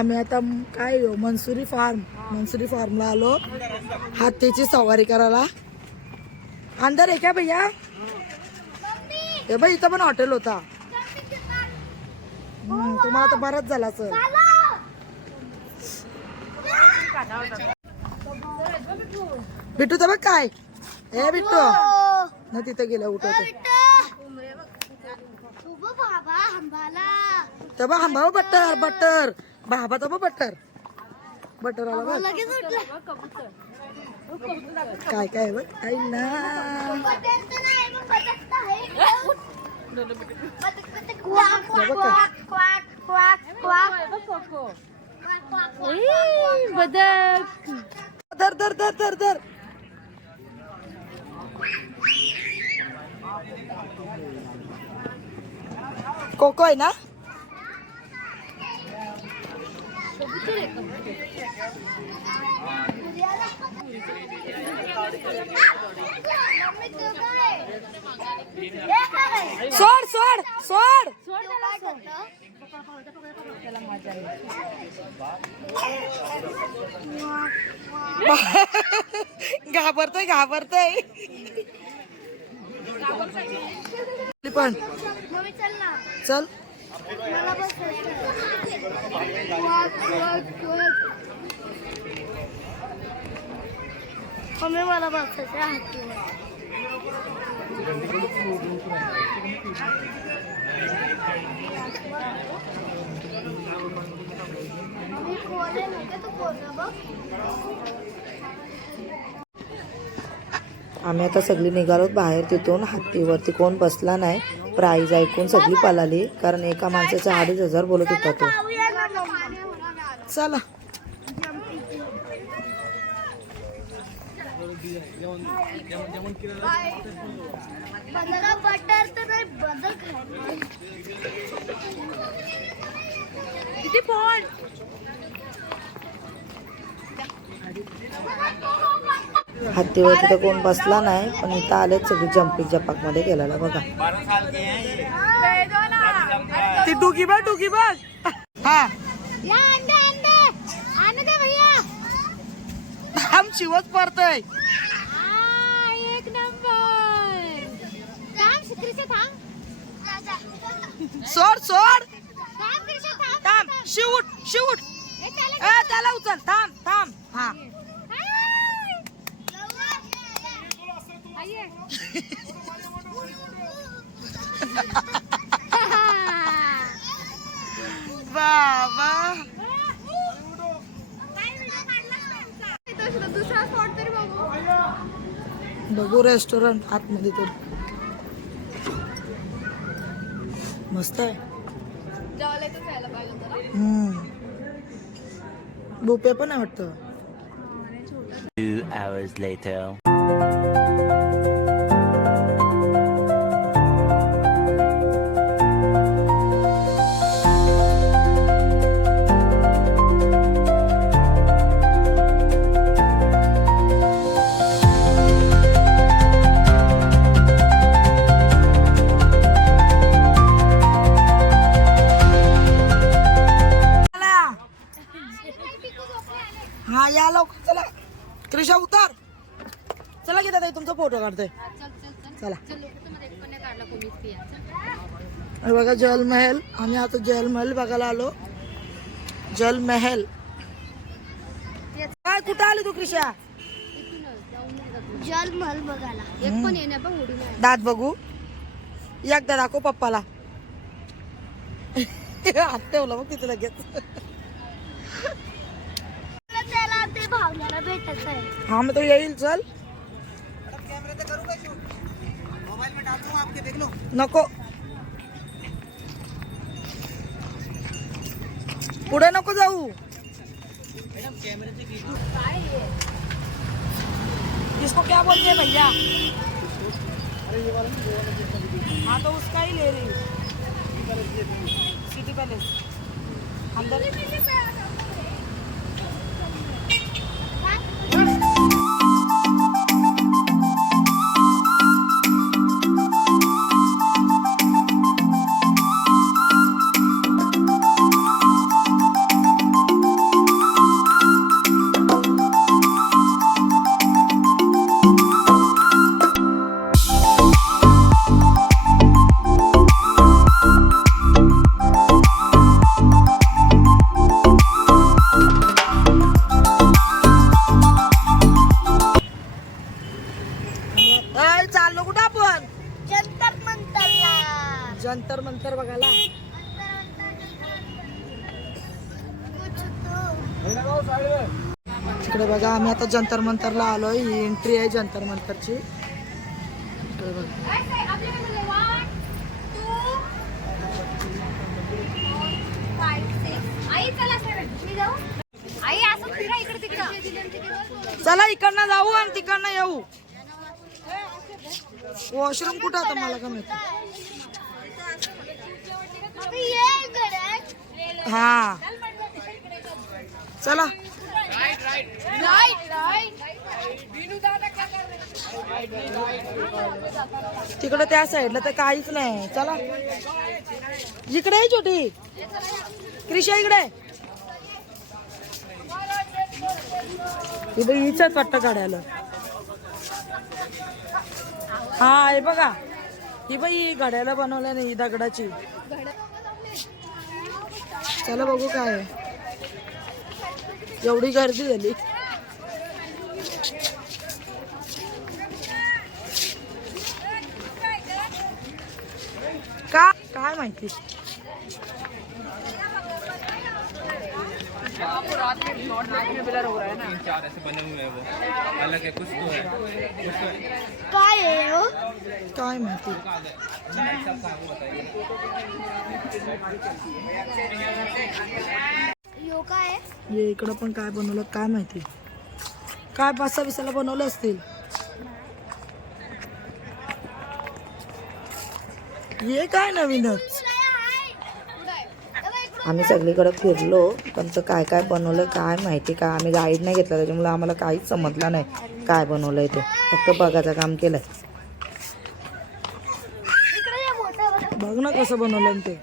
आम्ही आता काय मनसुरी फार्मला आलो हातीची सवारी करायला. अंदर आहे क्या भैया? हे बाई इथं पण हॉटेल होता. तुम्हाला तर बरंच झाला सर. बिट्टू तर बघ काय हे बिट्टू ना तिथं गेलं उठवतो तर बघ हंबा बटर बटर बाबा तर बघ बटर बटर आला बघ काय काय बघ आई ना धर धर धर धर धर कोको आहे ना. सोड सोड सोड घाबरतोय घाबरतोय पण चल मला बसायचं आम्ही आता सगळी निघालो बाहेर. तिथून हत्तीवरती कोण बसला नाही. प्राईज ऐकून सगळी पळाली कारण एका माणसाचा 2500 बोलत होता तो. चला हत्तीवरती तर कोण बसला नाही पण इथं आलेच सगळे जम्पिंग जपाक मध्ये गेलेला बघा. ती डुगी बघ हा आम शिवच पडतय. एक नंबर सोड सोड थांब शिवट शिवट त्याला उचल थांब थांब हा बाबा बघू रेस्टॉरंट आतमध्ये तर मस्त आहे. बुफे पण आहे वाटतं. 2 hours later. हा या लवकर चला क्रिशा उतार चला की दादा तुमचा फोटो काढतोय. चला बघा जलमहल. आम्ही आता जलमहल बघायला आलो. जलमहल काय कुठं आली तू क्रिशा? जलमहल बघायला एक पण येण्या पण उडी नाही. दात बघू एकदा दाखव पप्पाला. हात ठेवला मग तिथे लगेच. त्याला ते भावण्याला भेटत आहे. हा मग तो येईल. चल नको पुढे नको जाऊ. इसको क्या बोलते हैं भैया? हाँ तो उसका ही ले रही सिटी पैलेस अंदर. तिकडे बघा आम्ही आता जंतर मंतरला आलोय. ही एंट्री आहे जंतर मंतरची. इकडे बघा. चला इकडनं जाऊ आणि तिकडनं येऊ. वॉशरूम कुठं आता मला का माहिती. हा चला. तिकडे त्या साईडला तर काहीच नाही. चला इकडे आहे छोटी क्रिशा इकडे. इकडे हिचाच वाटतं काढायला. हा हे बघा ही बाई घड्याला बनवल्या नाही दगडाची. चला बघू काय आहे. एवढी गर्दी झाली. का काय माहिती. काय आहे हो? काय माहिती. यो काय आहे? हे इकडं पण काय बनवलं काय माहिती. काय 5-6 दिवसाला बनवलं असतील. हे काय नवीनच. आम्ही सगळीकडे फिरलो पण तर काय काय बनवलं काय माहिती. काय आम्ही गाईड नाही घेतला त्याच्यामुळे आम्हाला काहीच समजलं नाही काय बनवलंय ते. फक्त बघायचं काम केलंय. बघ ना कसं बनवलं ते.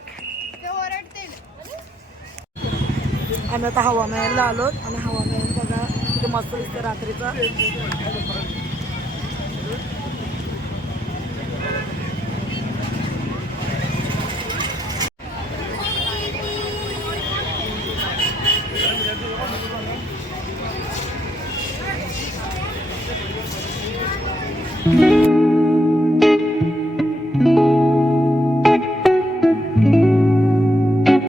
आम्ही आता हवा महलला आलो आणि हवा महल बघा किती मस्त दिसतं रात्रीचा.